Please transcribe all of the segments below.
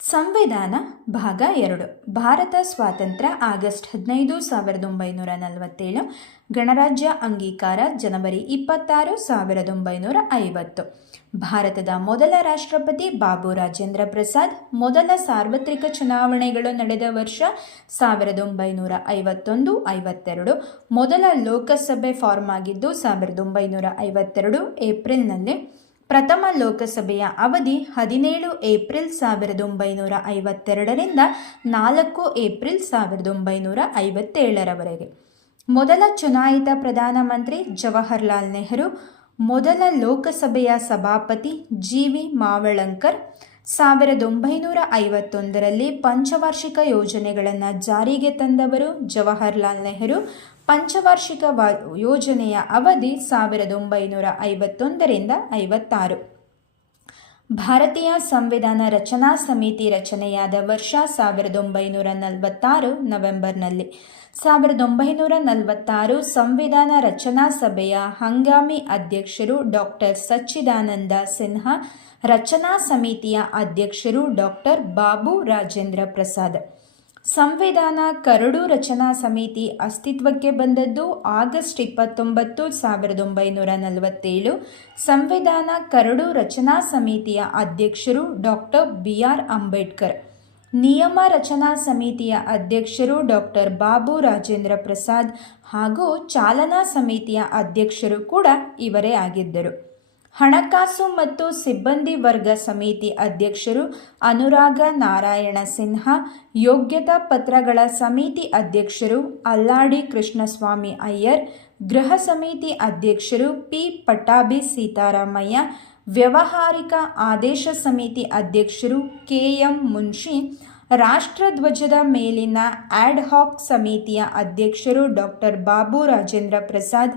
ಸಂವಿಧಾನ ಭಾಗ 2. ಭಾರತ ಸ್ವಾತಂತ್ರ್ಯ ಆಗಸ್ಟ್ 15, 1947. ಗಣರಾಜ್ಯ ಅಂಗೀಕಾರ ಜನವರಿ 26, 1950. ಭಾರತದ ಮೊದಲ ರಾಷ್ಟ್ರಪತಿ ಬಾಬು ರಾಜೇಂದ್ರ ಪ್ರಸಾದ್. ಮೊದಲ ಸಾರ್ವತ್ರಿಕ ಚುನಾವಣೆಗಳು ನಡೆದ ವರ್ಷ 1951-52. ಮೊದಲ ಲೋಕಸಭೆ ಫಾರ್ಮ್ ಆಗಿದ್ದು 1952 ಏಪ್ರಿಲ್ನಲ್ಲಿ. ಪ್ರಥಮ ಲೋಕಸಭೆಯ ಅವಧಿ 17 ಏಪ್ರಿಲ್ 1952ರಿಂದ 4 ಏಪ್ರಿಲ್ 1957ರವರೆಗೆ. ಮೊದಲ ಚುನಾಯಿತ ಪ್ರಧಾನಮಂತ್ರಿ ಜವಾಹರ್ಲಾಲ್ ನೆಹರು. ಮೊದಲ ಲೋಕಸಭೆಯ ಸಭಾಪತಿ ಜಿ.ವಿ. ಮಾವಳಂಕರ್. 1951ರಲ್ಲಿ ಪಂಚವಾರ್ಷಿಕ ಯೋಜನೆಗಳನ್ನು ಜಾರಿಗೆ ತಂದವರು ಜವಾಹರ್ಲಾಲ್ ನೆಹರು. ಪಂಚವಾರ್ಷಿಕ ಯೋಜನೆಯ ಅವಧಿ 1951ರಿಂದ 56. ಭಾರತೀಯ ಸಂವಿಧಾನ ರಚನಾ ಸಮಿತಿ ರಚನೆಯಾದ ವರ್ಷ 1946 ನವೆಂಬರ್ನಲ್ಲಿ. 1946 ಸಂವಿಧಾನ ರಚನಾ ಸಭೆಯ ಹಂಗಾಮಿ ಅಧ್ಯಕ್ಷರು ಡಾಕ್ಟರ್ ಸಚ್ಚಿದಾನಂದ ಸಿನ್ಹಾ. ರಚನಾ ಸಮಿತಿಯ ಅಧ್ಯಕ್ಷರು ಡಾಕ್ಟರ್ ಬಾಬು ರಾಜೇಂದ್ರ ಪ್ರಸಾದ್. ಸಂವಿಧಾನ ಕರಡು ರಚನಾ ಸಮಿತಿ ಅಸ್ತಿತ್ವಕ್ಕೆ ಬಂದದ್ದು ಆಗಸ್ಟ್ 29, 1947. ಸಂವಿಧಾನ ಕರಡು ರಚನಾ ಸಮಿತಿಯ ಅಧ್ಯಕ್ಷರು ಡಾಕ್ಟರ್ ಬಿ.ಆರ್. ಅಂಬೇಡ್ಕರ್. ನಿಯಮ ರಚನಾ ಸಮಿತಿಯ ಅಧ್ಯಕ್ಷರು ಡಾಕ್ಟರ್ ಬಾಬು ರಾಜೇಂದ್ರ ಪ್ರಸಾದ್ ಹಾಗೂ ಚಾಲನಾ ಸಮಿತಿಯ ಅಧ್ಯಕ್ಷರು ಕೂಡ ಇವರೇ ಆಗಿದ್ದರು. ಹಣಕಾಸು ಮತ್ತು ಸಿಬ್ಬಂದಿ ವರ್ಗ ಸಮಿತಿ ಅಧ್ಯಕ್ಷರು ಅನುರಾಗ ನಾರಾಯಣ ಸಿನ್ಹಾ. ಯೋಗ್ಯತಾ ಪತ್ರಗಳ ಸಮಿತಿ ಅಧ್ಯಕ್ಷರು ಅಲ್ಲಾಡಿ ಕೃಷ್ಣಸ್ವಾಮಿ ಅಯ್ಯರ್. ಗೃಹ ಸಮಿತಿ ಅಧ್ಯಕ್ಷರು ಪಿ. ಪಟ್ಟಾಭಿ ಸೀತಾರಾಮಯ್ಯ. ವ್ಯಾವಹಾರಿಕ ಆದೇಶ ಸಮಿತಿ ಅಧ್ಯಕ್ಷರು ಕೆ.ಎಂ. ಮುನ್ಷಿ. ರಾಷ್ಟ್ರಧ್ವಜದ ಮೇಲಿನ ಆಡ್ ಹಾಕ್ ಸಮಿತಿಯ ಅಧ್ಯಕ್ಷರು ಡಾಕ್ಟರ್ ಬಾಬು ರಾಜೇಂದ್ರ ಪ್ರಸಾದ್.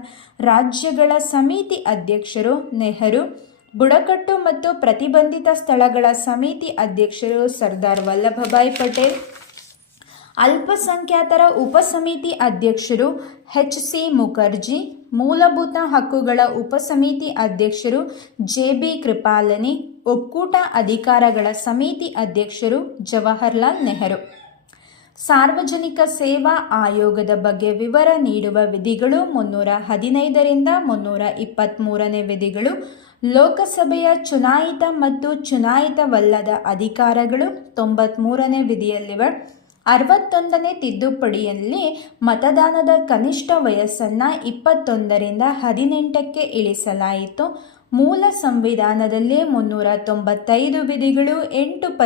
ರಾಜ್ಯಗಳ ಸಮಿತಿ ಅಧ್ಯಕ್ಷರು ನೆಹರು. ಬುಡಕಟ್ಟು ಮತ್ತು ಪ್ರತಿಬಂಧಿತ ಸ್ಥಳಗಳ ಸಮಿತಿ ಅಧ್ಯಕ್ಷರು ಸರ್ದಾರ್ ವಲ್ಲಭಭಾಯ್ ಪಟೇಲ್. ಅಲ್ಪಸಂಖ್ಯಾತರ ಉಪಸಮಿತಿ ಅಧ್ಯಕ್ಷರು ಎಚ್.ಸಿ. ಮುಖರ್ಜಿ. ಮೂಲಭೂತ ಹಕ್ಕುಗಳ ಉಪಸಮಿತಿ ಅಧ್ಯಕ್ಷರು ಜೆ.ಬಿ. ಕೃಪಾಲನಿ. ಒಕ್ಕೂಟ ಅಧಿಕಾರಗಳ ಸಮಿತಿ ಅಧ್ಯಕ್ಷರು ಜವಾಹರ್ಲಾಲ್ ನೆಹರು. ಸಾರ್ವಜನಿಕ ಸೇವಾ ಆಯೋಗದ ಬಗ್ಗೆ ವಿವರ ನೀಡುವ ವಿಧಿಗಳು 315ರಿಂದ 323ನೇ ವಿಧಿಗಳು. ಲೋಕಸಭೆಯ ಚುನಾಯಿತ ಮತ್ತು ಚುನಾಯಿತವಲ್ಲದ ಅಧಿಕಾರಗಳು 93ನೇ ವಿಧಿಯಲ್ಲಿವೆ. 61ನೇ ತಿದ್ದುಪಡಿಯಲ್ಲಿ ಮತದಾನದ ಕನಿಷ್ಠ ವಯಸ್ಸನ್ನು 21ರಿಂದ 18ಕ್ಕೆ ಇಳಿಸಲಾಯಿತು. ಮೂಲ ಸಂವಿಧಾನದಲ್ಲಿ 395 ವಿಧಿಗಳು, 8